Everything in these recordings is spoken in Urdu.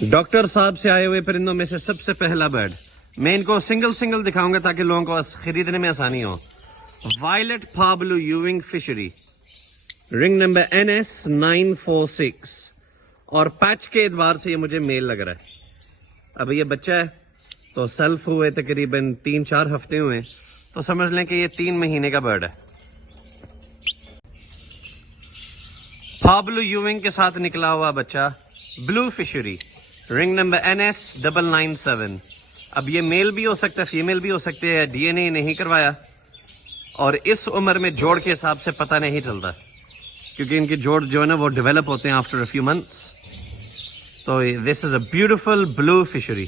ڈاکٹر صاحب سے آئے ہوئے پرندوں میں سے سب سے پہلا برڈ، میں ان کو سنگل دکھاؤں گا تاکہ لوگوں کو خریدنے میں آسانی ہو۔ Violet پاربلو یوونگ fishery, ring number NS946، اور پیچ کے اعتبار سے یہ مجھے میل لگ رہا ہے۔ اب یہ بچہ ہے تو سیلف ہوئے تقریباً 3-4 ہفتے ہوئے، تو سمجھ لیں کہ یہ 3 مہینے کا برڈ ہے۔ پاربلو یوونگ کے ساتھ نکلا ہوا بچہ بلو فشری، رنگ نمبر NS997۔ اب یہ میل بھی ہو سکتا ہے، فیمیل بھی ہو سکتے ہیں، DNA نہیں کروایا، اور اس عمر میں جوڑ کے حساب سے پتہ نہیں چلتا کیونکہ ان کے جوڑ جو ہے نا وہ ڈیولپ ہوتے ہیں آفٹر اے فیو منتھس۔ تو دس از اے بیوٹیفل بلو فشری۔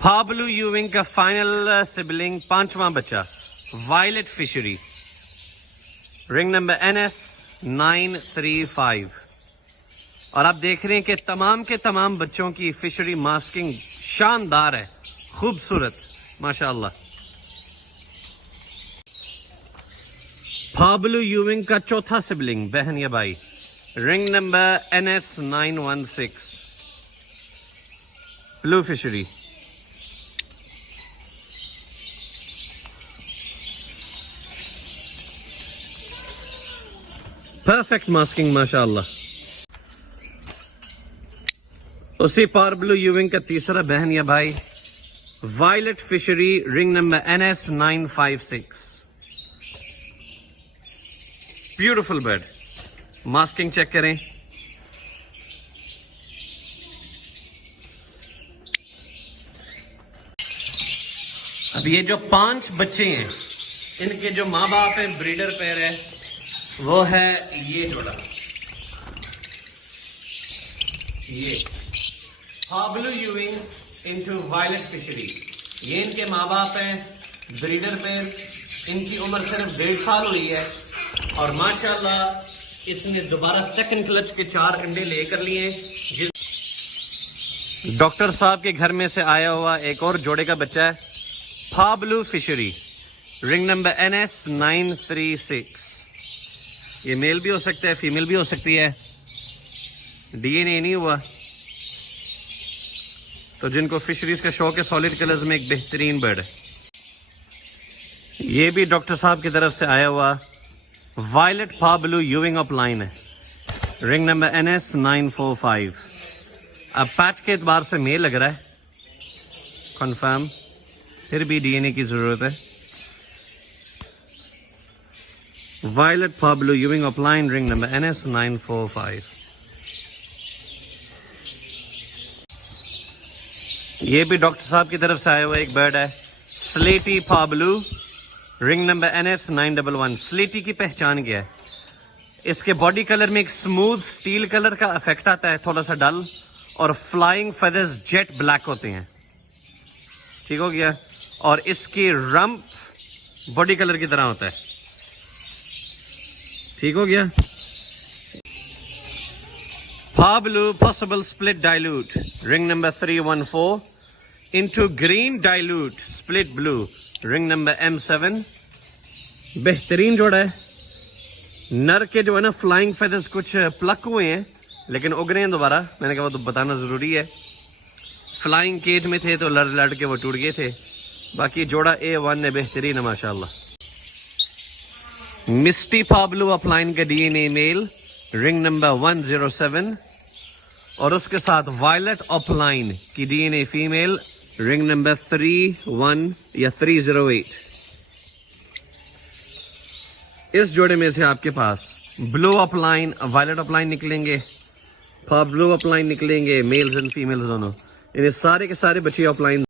پاربلو یوونگ کا فائنل سبلنگ 5واں بچہ violet Fischeri, ring number NS935۔ اور آپ دیکھ رہے ہیں کہ تمام کے تمام بچوں کی فشری ماسکنگ شاندار ہے، خوبصورت، ماشاءاللہ۔ پاربلو یوونگ کا چوتھا سبلنگ، بہن یا بھائی، ring number NS916، blue Fischeri. Perfect masking, ماشاءاللہ۔ اسی پاربلو یوونگ کا تیسرا بہن یا بھائی violet Fischeri, ring number NS956۔ Beautiful bird, masking check کریں۔ اب یہ جو 5 بچے ہیں ان کے جو ماں باپ ہیں، بریڈر پیر ہے، وہ ہے یہ جوڑا، یہ پاربلو یوونگ انٹو وائلٹ فشری۔ یہ ان کے ماں باپ ہیں، بریڈر پیر۔ ان کی عمر صرف 1.5 سال ہوئی ہے، اور ماشاءاللہ اس نے دوبارہ سیکنڈ کلچ کے 4 انڈے لے کر لیے۔ ڈاکٹر صاحب کے گھر میں سے آیا ہوا ایک اور جوڑے کا بچہ ہے پاربلو فشری، رنگ نمبر NS936۔ یہ میل بھی ہو سکتا ہے، فیمیل بھی ہو سکتی ہے، DNA نہیں ہوا۔ تو جن کو فشریز کا شوق ہے، سالڈ کلرز میں ایک بہترین برڈ ہے۔ یہ بھی ڈاکٹر صاحب کی طرف سے آیا ہوا وائلٹ پاربلو یوونگ اوپالائن ہے، رنگ نمبر NS945۔ اب پیچ کے اعتبار سے میل لگ رہا ہے کنفرم، پھر بھی DNA کی ضرورت ہے۔ وائلٹ پاربلو یوونگ اوپالائن، رنگ نمبر NS945۔ یہ بھی ڈاکٹر صاحب کی طرف سے آیا ہوا ایک برڈ ہے سلیٹی پاربلو، رنگ نمبر NS911۔ سلیٹی کی پہچان کیا ہے؟ اس کے باڈی کلر میں ایک سموتھ سٹیل کلر کا افیکٹ آتا ہے، تھوڑا سا ڈل، اور فلائنگ فیدرز جیٹ بلیک ہوتے ہیں، ٹھیک ہو گیا؟ اور اس کی رمپ باڈی کلر کی طرح ہوتا ہے، ٹھیک ہو گیا؟ Parblue possible split dilute, ring number 314 into green dilute split blue, ring number M7۔ بہترین جوڑا ہے۔ نر کے جو ہے نا فلائنگ فیدرز کچھ پلک ہوئے ہیں لیکن اگ رہے ہیں دوبارہ، میں نے کہا وہ تو بتانا ضروری ہے۔ فلائنگ کیج میں تھے تو لڑ کے وہ ٹوٹ گئے تھے، باقی جوڑا A1 ہے، بہترین ہے ماشاءاللہ۔ مسٹی پاربلو اوپالائن کا DNA میل، رنگ نمبر 107، اور اس کے ساتھ وائلٹ اوپالائن کی DNA فیمیل، رنگ نمبر 31 یا 308۔ اس جوڑے میں سے آپ کے پاس بلو اوپالائن، وائلٹ اوپالائن نکلیں گے، پاربلو اوپالائن نکلیں گے، میلز اینڈ فیمیلز دونوں۔ انہیں سارے کے سارے بچے اوپالائن